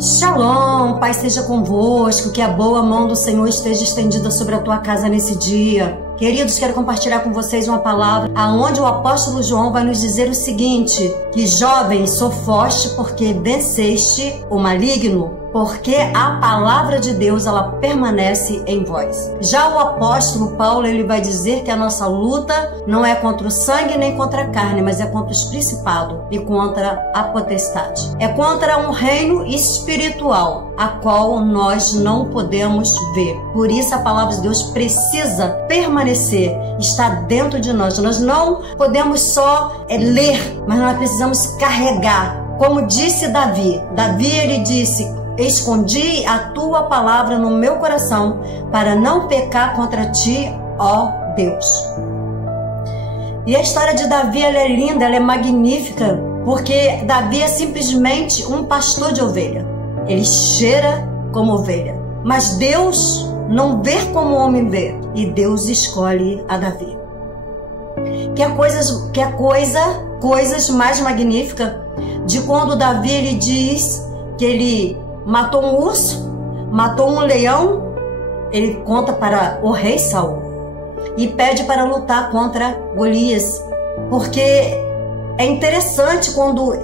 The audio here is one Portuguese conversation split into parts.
Shalom, Pai seja convosco, que a boa mão do Senhor esteja estendida sobre a tua casa nesse dia. Queridos, quero compartilhar com vocês uma palavra aonde o apóstolo João vai nos dizer o seguinte, que jovens, sou forte porque venceste o maligno, porque a palavra de Deus, ela permanece em vós. Já o apóstolo Paulo, ele vai dizer que a nossa luta não é contra o sangue nem contra a carne, mas é contra os principados e contra a potestade. É contra um reino espiritual, a qual nós não podemos ver. Por isso a palavra de Deus precisa permanecer, estar dentro de nós. Nós não podemos só ler, mas nós precisamos carregar. Como disse Davi, ele disse: escondi a tua palavra no meu coração para não pecar contra ti, ó Deus. E a história de Davi, ela é linda, ela é magnífica, porque Davi é simplesmente um pastor de ovelha. Ele cheira como ovelha, mas Deus não vê como o homem vê, e Deus escolhe a Davi. Coisas mais magníficas de quando Davi, ele diz que ele matou um urso, matou um leão. Ele conta para o rei Saul e pede para lutar contra Golias, porque é interessante quando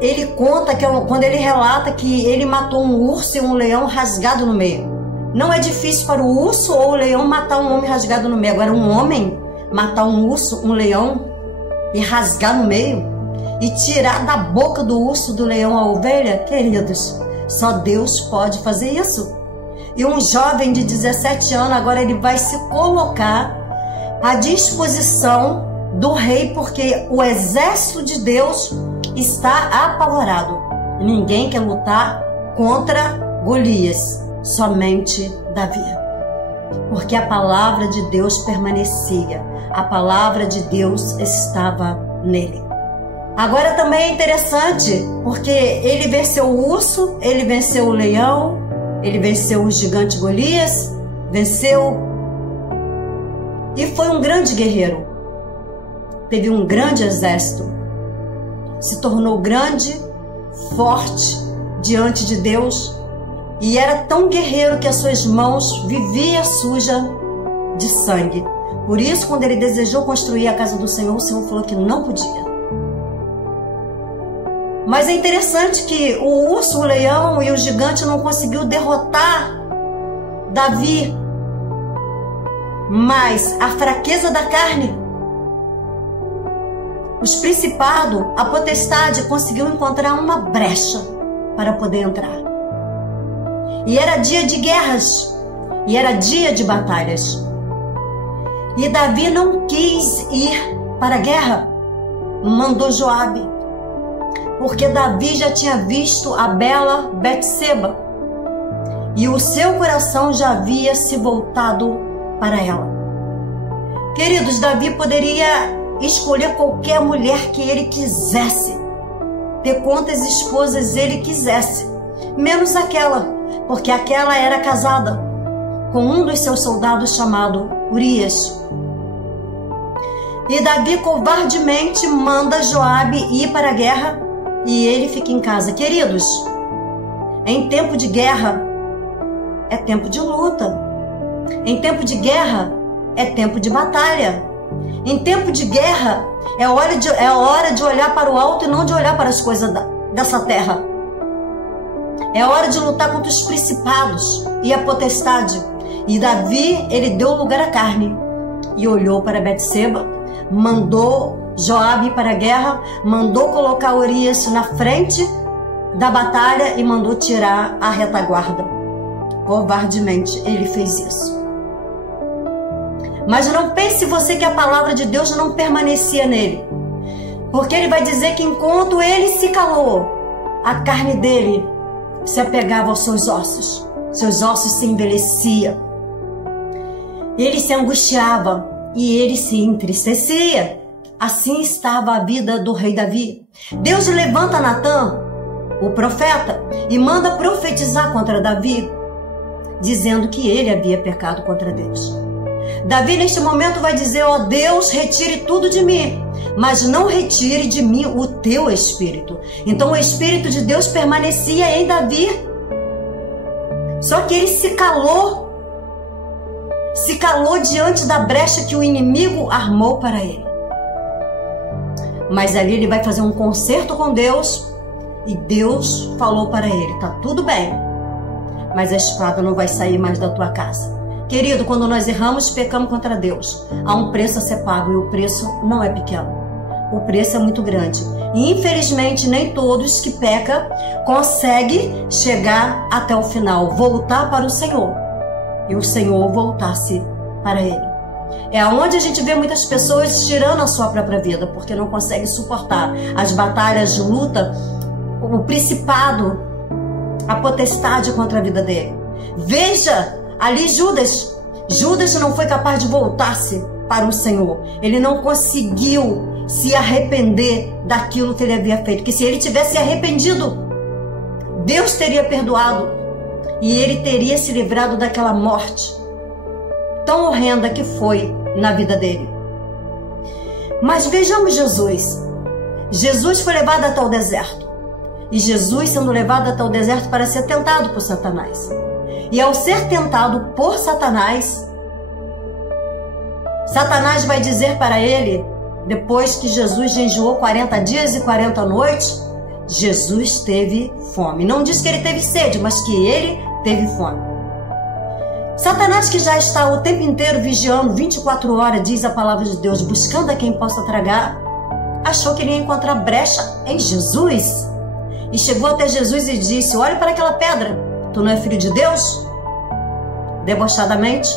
ele conta, quando ele relata que ele matou um urso e um leão rasgado no meio. Não é difícil para o urso ou o leão matar um homem rasgado no meio. Agora, um homem matar um urso, um leão e rasgar no meio e tirar da boca do urso, do leão, a ovelha, queridos, só Deus pode fazer isso. E um jovem de 17 anos, agora ele vai se colocar à disposição do rei, porque o exército de Deus está apavorado. Ninguém quer lutar contra Golias, somente Davi. Porque a palavra de Deus permanecia, a palavra de Deus estava nele. Agora também é interessante, porque ele venceu o urso, ele venceu o leão, ele venceu o gigante Golias, venceu e foi um grande guerreiro. Teve um grande exército, se tornou grande, forte diante de Deus, e era tão guerreiro que as suas mãos viviam sujas de sangue. Por isso, quando ele desejou construir a casa do Senhor, o Senhor falou que não podia. Mas é interessante que o urso, o leão e o gigante não conseguiu derrotar Davi. Mas a fraqueza da carne, os principados, a potestade conseguiu encontrar uma brecha para poder entrar. E era dia de guerras, e era dia de batalhas. E Davi não quis ir para a guerra, mandou Joabe, porque Davi já tinha visto a bela Betseba e o seu coração já havia se voltado para ela. Queridos, Davi poderia escolher qualquer mulher que ele quisesse, ter quantas esposas ele quisesse, menos aquela, porque aquela era casada com um dos seus soldados chamado Urias. E Davi covardemente manda Joabe ir para a guerra e ele fica em casa. Queridos, em tempo de guerra é tempo de luta. Em tempo de guerra é tempo de batalha. Em tempo de guerra é hora de olhar para o alto e não de olhar para as coisas dessa terra. É hora de lutar contra os principados e a potestade. E Davi, ele deu lugar à carne e olhou para Betseba, mandou Joabe para a guerra, mandou colocar Urias na frente da batalha e mandou tirar a retaguarda. Covardemente ele fez isso. Mas não pense você que a palavra de Deus não permanecia nele, porque ele vai dizer que enquanto ele se calou, a carne dele se apegava aos seus ossos se envelhecia, ele se angustiava e ele se entristecia. Assim estava a vida do rei Davi. Deus levanta Natã, o profeta, e manda profetizar contra Davi, dizendo que ele havia pecado contra Deus. Davi neste momento vai dizer: ó Deus, retire tudo de mim, mas não retire de mim o teu espírito. Então o espírito de Deus permanecia em Davi, Só que ele se calou diante da brecha que o inimigo armou para ele. Mas ali ele vai fazer um concerto com Deus, e Deus falou para ele: tá tudo bem, mas a espada não vai sair mais da tua casa. Querido, quando nós erramos, pecamos contra Deus, há um preço a ser pago, e o preço não é pequeno. O preço é muito grande. E infelizmente nem todos que pecam conseguem chegar até o final, voltar para o Senhor, e o Senhor voltar-se para ele. É onde a gente vê muitas pessoas tirando a sua própria vida, porque não conseguem suportar as batalhas de luta, o principado, a potestade contra a vida dele. Veja ali Judas. Judas não foi capaz de voltar-se para o Senhor. Ele não conseguiu se arrepender daquilo que ele havia feito. Que se ele tivesse arrependido, Deus teria perdoado e ele teria se livrado daquela morte tão horrenda que foi na vida dele. Mas vejamos Jesus. Jesus foi levado até o deserto. E Jesus sendo levado até o deserto para ser tentado por Satanás. E ao ser tentado por Satanás, Satanás vai dizer para ele, depois que Jesus jejuou 40 dias e 40 noites, Jesus teve fome. Não diz que ele teve sede, mas que ele teve fome. Satanás, que já está o tempo inteiro vigiando, 24 horas, diz a palavra de Deus, buscando a quem possa tragar, achou que ele ia encontrar brecha em Jesus. E chegou até Jesus e disse: olha para aquela pedra, tu não é filho de Deus? Debochadamente.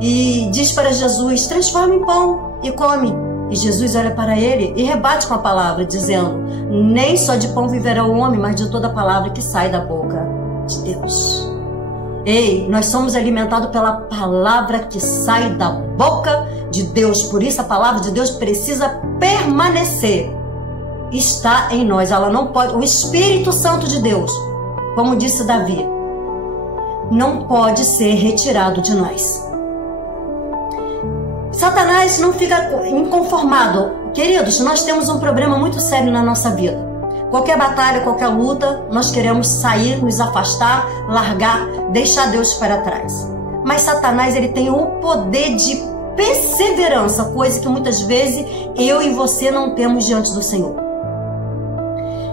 E diz para Jesus: transforma em pão e come. E Jesus olha para ele e rebate com a palavra, dizendo: nem só de pão viverá o homem, mas de toda a palavra que sai da boca de Deus. Ei, nós somos alimentados pela palavra que sai da boca de Deus. Por isso a palavra de Deus precisa permanecer. Está em nós, ela não pode. O Espírito Santo de Deus, como disse Davi, não pode ser retirado de nós. Satanás não fica inconformado. Queridos, nós temos um problema muito sério na nossa vida. Qualquer batalha, qualquer luta, nós queremos sair, nos afastar, largar, deixar Deus para trás. Mas Satanás, ele tem o poder de perseverança, coisa que muitas vezes eu e você não temos diante do Senhor.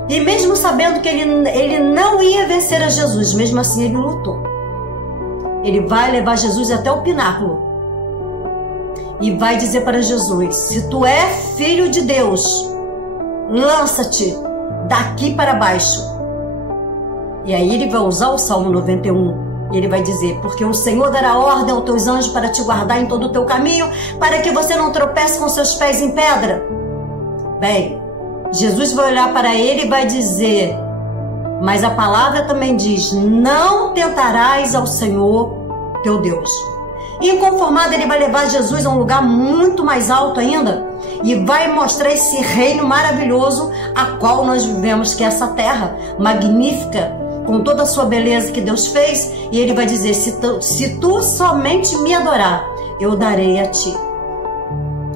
E mesmo sabendo que ele não ia vencer a Jesus, mesmo assim ele lutou. Ele vai levar Jesus até o pináculo e vai dizer para Jesus: se tu é filho de Deus, lança-te daqui para baixo. E aí ele vai usar o Salmo 91. E ele vai dizer: porque o Senhor dará ordem aos teus anjos para te guardar em todo o teu caminho, para que você não tropece com seus pés em pedra. Bem, Jesus vai olhar para ele e vai dizer: mas a palavra também diz: não tentarás ao Senhor teu Deus. E inconformado, ele vai levar Jesus a um lugar muito mais alto ainda e vai mostrar esse reino maravilhoso a qual nós vivemos, que é essa terra magnífica, com toda a sua beleza que Deus fez. E ele vai dizer: se tu somente me adorar, eu darei a ti.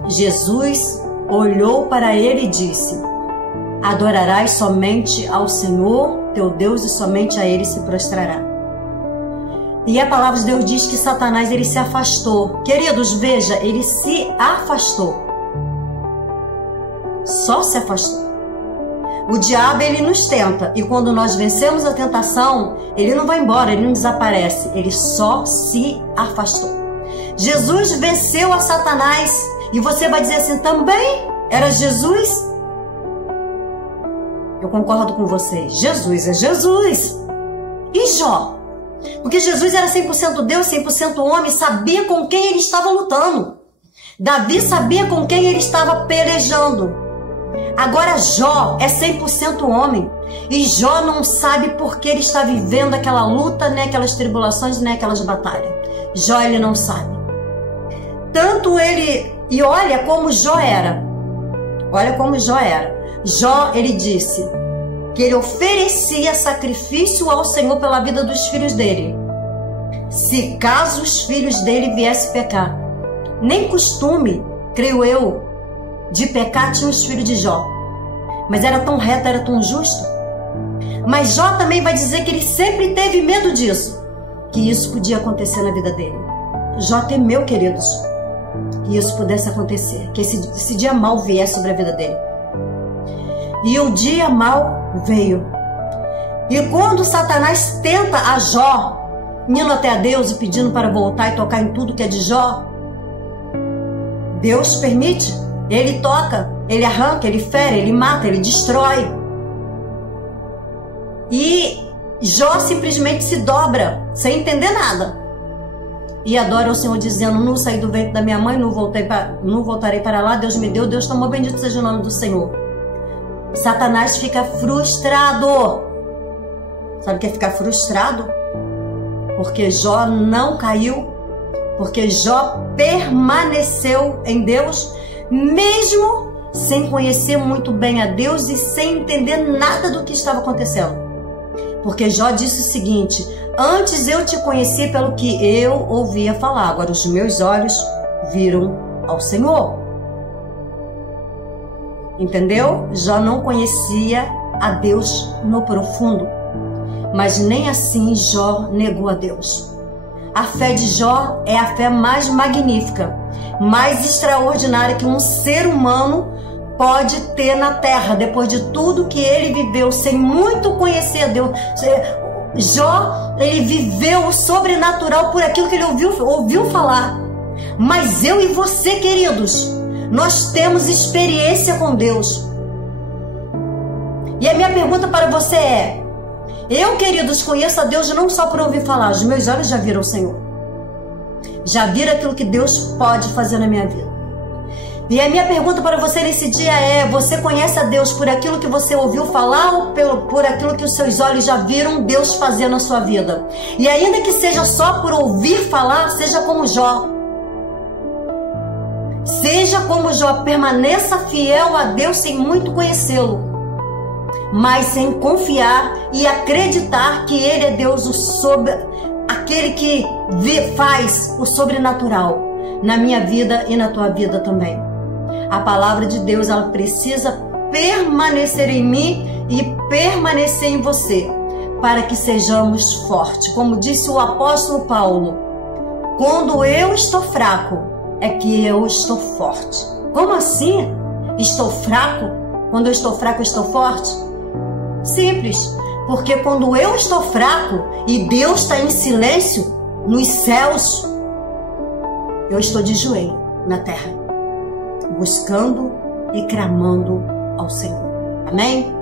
Jesus olhou para ele e disse: adorarás somente ao Senhor teu Deus e somente a ele se prostrará. E a palavra de Deus diz que Satanás, ele se afastou. Queridos, veja, ele se afastou. Só se afastou. O diabo, ele nos tenta, e quando nós vencemos a tentação, ele não vai embora, ele não desaparece, ele só se afastou. Jesus venceu a Satanás, e você vai dizer assim: também era Jesus? Eu concordo com vocês, Jesus é Jesus. E Jó? Porque Jesus era 100% Deus, 100% homem, sabia com quem ele estava lutando. Davi sabia com quem ele estava pelejando. Agora Jó é 100% homem. E Jó não sabe por que ele está vivendo aquela luta, nem aquelas tribulações, nem aquelas batalhas. Jó, ele não sabe. Tanto ele... E olha como Jó era. Olha como Jó era. Jó, ele disse que ele oferecia sacrifício ao Senhor pela vida dos filhos dele, se caso os filhos dele viessem pecar. Nem costume, creio eu, de pecar tinha os filhos de Jó, mas era tão reto, era tão justo. Mas Jó também vai dizer que ele sempre teve medo disso, que isso podia acontecer na vida dele. Jó temeu, queridos, que isso pudesse acontecer, que esse dia mal viesse sobre a vida dele. E o dia mal veio. E quando Satanás tenta a Jó, indo até a Deus e pedindo para voltar e tocar em tudo que é de Jó, Deus permite, ele toca, ele arranca, ele fere, ele mata, ele destrói. E Jó simplesmente se dobra, sem entender nada, e adora ao Senhor, dizendo: não saí do ventre da minha mãe, não voltarei para lá, Deus me deu, Deus tomou, bendito seja o nome do Senhor. Satanás fica frustrado. Sabe o que é ficar frustrado? Porque Jó não caiu, porque Jó permaneceu em Deus, mesmo sem conhecer muito bem a Deus e sem entender nada do que estava acontecendo. Porque Jó disse o seguinte: antes eu te conheci pelo que eu ouvia falar, agora os meus olhos viram ao Senhor. Entendeu? Jó não conhecia a Deus no profundo, mas nem assim Jó negou a Deus. A fé de Jó é a fé mais magnífica, mais extraordinária que um ser humano pode ter na terra, depois de tudo que ele viveu, sem muito conhecer a Deus. Jó, ele viveu o sobrenatural por aquilo que ele ouviu falar. Mas eu e você, queridos, nós temos experiência com Deus. E a minha pergunta para você é: eu, queridos, conheço a Deus não só por ouvir falar, os meus olhos já viram o Senhor. Já viram aquilo que Deus pode fazer na minha vida. E a minha pergunta para você nesse dia é: você conhece a Deus por aquilo que você ouviu falar ou por aquilo que os seus olhos já viram Deus fazer na sua vida? E ainda que seja só por ouvir falar, seja como Jó. Seja como Jó, permaneça fiel a Deus sem muito conhecê-lo, mas sem confiar e acreditar que Ele é Deus, aquele que faz o sobrenatural na minha vida e na tua vida também. A palavra de Deus, ela precisa permanecer em mim e permanecer em você, para que sejamos fortes. Como disse o apóstolo Paulo: quando eu estou fraco, é que eu estou forte. Como assim? Estou fraco? Quando eu estou fraco, eu estou forte? Simples, porque quando eu estou fraco e Deus está em silêncio nos céus, eu estou de joelho na terra, buscando e clamando ao Senhor. Amém?